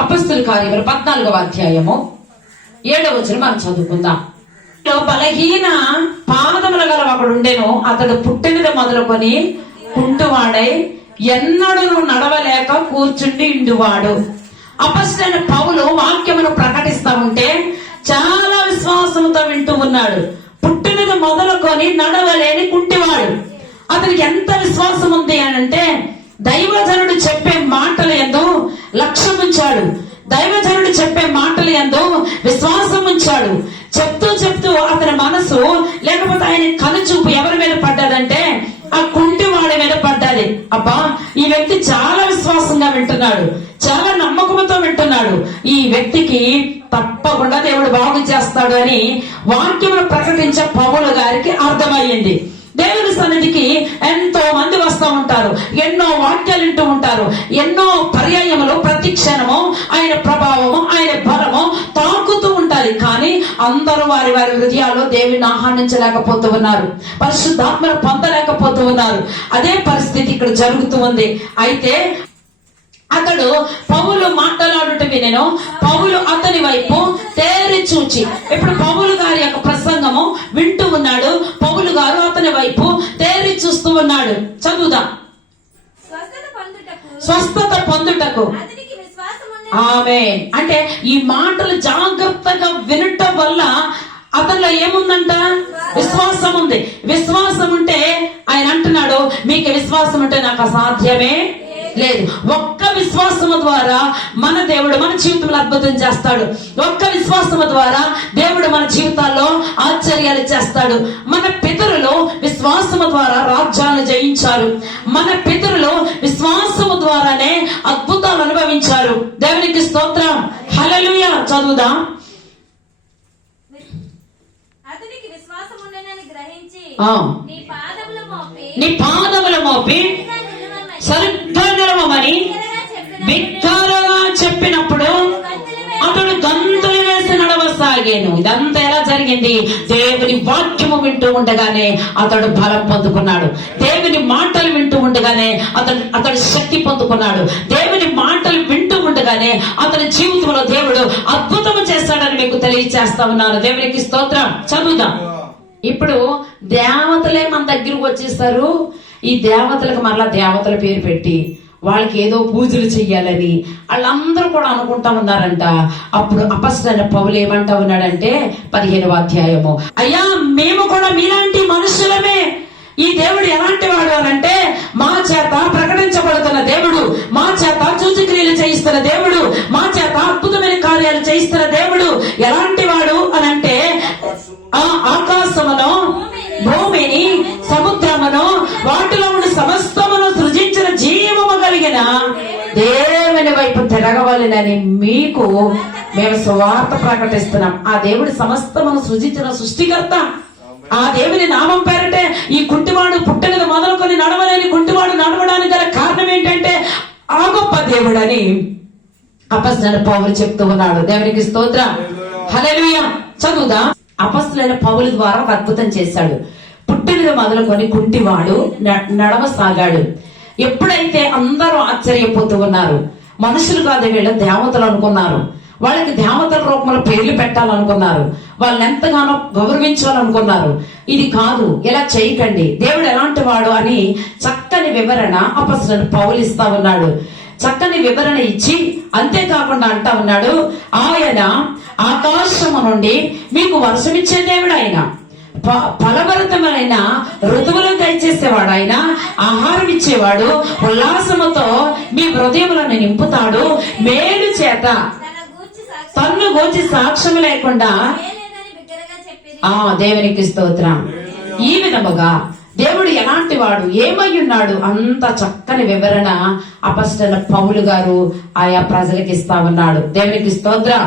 అపొస్తలుల కార్యములు 14వ అధ్యాయము 7వ వచనం మనం చదువుకుందాం. బలహీన పాదముల గల ఒకడు ఉండెను. అతడు పుట్టినది మొదలుకొని కుంటువాడై ఎన్నడూ నడవలేక కూర్చుండి ఇండువాడు. అపొస్తలుడైన పౌలు వాక్యమును ప్రకటిస్తా ఉంటే చాలా విశ్వాసంతో వింటూ ఉన్నాడు. పుట్టినది మొదలుకొని నడవలేని కుంటివాడు. అతనికి ఎంత విశ్వాసం ఉంది అనంటే దైవజనుడు చెప్పే మాటల యందు లక్ష్యం ఉంచాడు. దైవజనుడు చెప్పే మాటల యందు విశ్వాసం ఉంచాడు. చెప్తూ అతని మనసు లేకపోతే ఆయన కనుచూపు ఎవరి మీద పడ్డదంటే ఆ కుంటివాడి మీద పడ్డది. అబ్బా, ఈ వ్యక్తి చాలా విశ్వాసంగా వింటున్నాడు, చాలా నమ్మకంతో వింటున్నాడు, ఈ వ్యక్తికి తప్పకుండా దేవుడు బాగు చేస్తాడు అని వాక్యమును ప్రకటించే పౌలు గారికి అర్థమయ్యింది. దేవుని సన్నిధికి ఎంతో మంది వస్తూ ఉంటారు, ఎన్నో వాక్యాలు వింటూ ఉంటారు, ఎన్నో పర్యాయములు ప్రతి క్షణము ఆయన ప్రభావము ఆయన బలము తాకుతూ ఉంటారు. కానీ అందరూ వారి వారి హృదయాల్లో దేవుని ఆహ్వానించలేకపోతూ ఉన్నారు, పరిశుద్ధాత్మను పొందలేకపోతూ ఉన్నారు. అదే పరిస్థితి ఇక్కడ జరుగుతూ ఉంది. అయితే అతడు పౌలు మాట్లాడుట వినెను. పౌలు అతని వైపు తేరి చూచి, ఇప్పుడు పౌలు గారి యొక్క ప్రసంగము వింటూ ఉన్నాడు. పౌలు గారు అతని వైపు తేరి చూస్తూ ఉన్నాడు. చదువుదాం. స్వస్థత పొందుటకు ఆమేన్ అంటే ఈ మాటలు జాగ్రత్తగా వినటం వల్ల అతనిలో ఏముందంట? విశ్వాసం ఉంది. విశ్వాసం ఉంటే ఆయన అంటున్నాడు, మీకు విశ్వాసం ఉంటే నాకు అసాధ్యమే లేదు. ఒక్క విశ్వాసము ద్వారా మన దేవుడు మన జీవితంలో అద్భుతం చేస్తాడు. ఒక్క విశ్వాసము ద్వారా దేవుడు మన జీవితాల్లో ఆశ్చర్యాలు చేస్తాడు. మన పితరులు విశ్వాసము ద్వారా రాజ్యాలను జయించారు. మన పితరులు విశ్వాసము ద్వారానే అద్భుతాలు అనుభవించారు. దేవునికి స్తోత్రం. హల్లెలూయా. చదువుదాం. నీ పాదముల మోపి సరిగ్గా నిలవమని బిగ్గరగా చెప్పినప్పుడు అతడు గంతులు వేసి నడవసాగాను. ఇదంతా ఎలా జరిగింది? దేవుని వాక్యము వింటూ ఉండగానే అతడు బలం పొందుకున్నాడు. దేవుని మాటలు వింటూ ఉండగానే అతడు శక్తి పొందుకున్నాడు. దేవుని మాటలు వింటూ ఉండగానే అతని జీవితంలో దేవుడు అద్భుతము చేస్తాడని మీకు తెలియజేస్తా ఉన్నాను. దేవునికి స్తోత్రం. చదువుదాం. ఇప్పుడు దేవతలే మన దగ్గరకు వచ్చేస్తారు. ఈ దేవతలకు మరలా దేవతల పేరు పెట్టి వాళ్ళకి ఏదో పూజలు చెయ్యాలని వాళ్ళందరూ కూడా అనుకుంటా ఉన్నారంట. అప్పుడు అపొస్తలుడైన పౌలు ఏమంటా ఉన్నాడంటే 15వ అధ్యాయము, అయ్యా మేము కూడా మీలాంటి మనుషులమే. ఈ దేవుడు ఎలాంటి వాడు అనంటే మా చేత ప్రకటించబడుతున్న దేవుడు, మా చేత సూచక్రియలు చేయిస్తున్న దేవుడు, మా చేత అద్భుతమైన కార్యాలు చేయిస్తున్న దేవుడు ఎలాంటి వాడు అనంటే ఆకాశమును భూమిని సముద్రమును వాటిలో ఉన్న సమస్తమును సృజించిన జీవము కలిగిన దేవుని వైపు తిరగవలెనని మీకు మేము సువార్త ప్రకటిస్తున్నాం. ఆ దేవుడి సమస్తమును సృజించిన సృష్టికర్త. ఆ దేవుని నామం పేరటే ఈ కుంటివాడు పుట్టినది మొదలుకొని నడవలేని కుంటివాడు నడవడానికి గల కారణం ఏంటంటే ఆ గొప్ప దేవుడని అపొస్తలుడైన పౌలు చెప్తూ ఉన్నాడు. దేవునికి స్తోత్రం. హల్లెలూయా. చదువుదా. అపొస్తలుడైన పౌలు ద్వారా అద్భుతం చేశాడు. పుట్టినది మొదలుకొని కుంటివాడు నడవసాగాడు. ఎప్పుడైతే అందరూ ఆశ్చర్యపోతూ ఉన్నారు, మనుషులు కాదు వీళ్ళు దేవతలు అనుకున్నారు, వాళ్ళకి దేవతల రూపంలో పేర్లు పెట్టాలనుకున్నారు, వాళ్ళని ఎంతగానో గౌరవించాలనుకున్నారు. ఇది కాదు, ఇలా చేయకండి, దేవుడు ఎలాంటి వాడు అని చక్కని వివరణ అపొస్తలుడైన పౌలు ఇస్తా ఉన్నాడు. చక్కని వివరణ ఇచ్చి అంతేకాకుండా అంటా ఉన్నాడు, ఆయన ఆకాశము నుండి మీకు వర్షమిచ్చే దేవుడు, ఆయన ఫలభరితమైన ఋతువులు దయచేసేవాడు, ఆయన ఆహారం ఇచ్చేవాడు, ఉల్లాసముతో మీ హృదయములను నింపుతాడు, మేలు చేత తన్ను గూర్చి సాక్ష్యం లేకుండా దేవునికి స్తోత్రం. ఈ విధముగా దేవుడు ఎలాంటి వాడు, ఏమై ఉన్నాడు, అంత చక్కని వివరణ అపొస్తలుడైన పౌలు గారు ఆయా ప్రజలకు ఇస్తా ఉన్నాడు. దేవునికి స్తోత్రం.